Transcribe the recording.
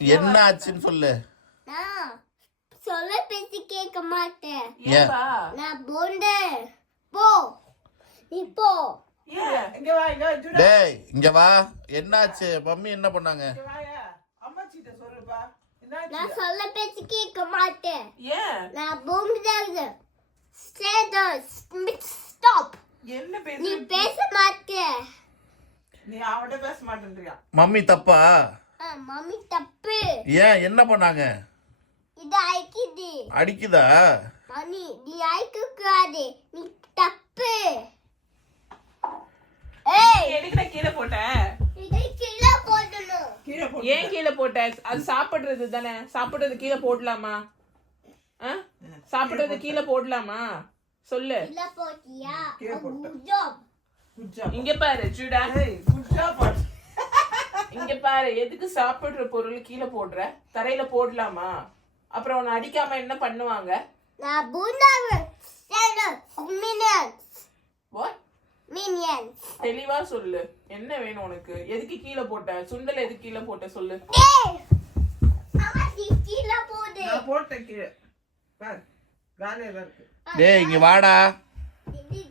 என்ன ஆச்சுன்னு சொல்லு. நான் சொல்ல பேசி கேட்க மாட்டேன். ஏன்பா? நான் போண்டே போ நீ போ. ஏன்? இங்க வா ஜூடா. டேய் இங்க வா. என்னாச்சு? மம்மி என்ன பண்ணாங்க? இங்க வாயா. அம்மாச்சிட்ட சொல்லுப்பா. என்னாச்சு? நான் சொல்ல பேசி கேட்க மாட்டேன். ஏன்? நான் போண்டே ஸ்டாப். என்ன நீ பேசு? பேச மாட்டே. நீ அவன்கிட்ட பேச மாட்டேன்றியா? மம்மி தப்பா? மம்மி தப்பு. ஏன் என்ன பண்ணாங்க? இது ஐக்கிது. அடிக்குதா? மம்மி நீ ஐக்கூடாது. நீ தப்பு. ஏய் எதுக்கு நான் கீழே போட்டேன்? இதை கீழே போடணும். கீழே போட்டு. ஏன் கீழே போட்ட? அது சாப்பிடுறது தானே. சாப்பிடுறது கீழே போடலாமா? சாப்பிடுறது கீழே போடலாமா? சொல்லு. கீழே போட்டியா? கீழே போட்டேன். Good job. Good job. இங்க பாரு ஜூடா. ஏய் குட் ஜாப். இங்க பாரு, எதுக்கு சாப்பிடுற பொருள் கீழே போடுற? தரையில போடலாமா? அப்புறம் உன்னை அடிக்காம என்ன பண்ணுவாங்க? நான் பூண்டாவை மினியன்ஸ். வாட்? மினியன்ஸ். தெளிவா சொல்லு. என்ன வேணும் உனக்கு? எதுக்கு கீழே போட்ட? சுண்டல் எதுக்கு கீழே போட்ட சொல்லு. ஏய் அம்மா கீழே போடு. நான் போட்டேன் கீழே. பாரு. காலையில இருக்கு. டேய் இங்க வாடா. இது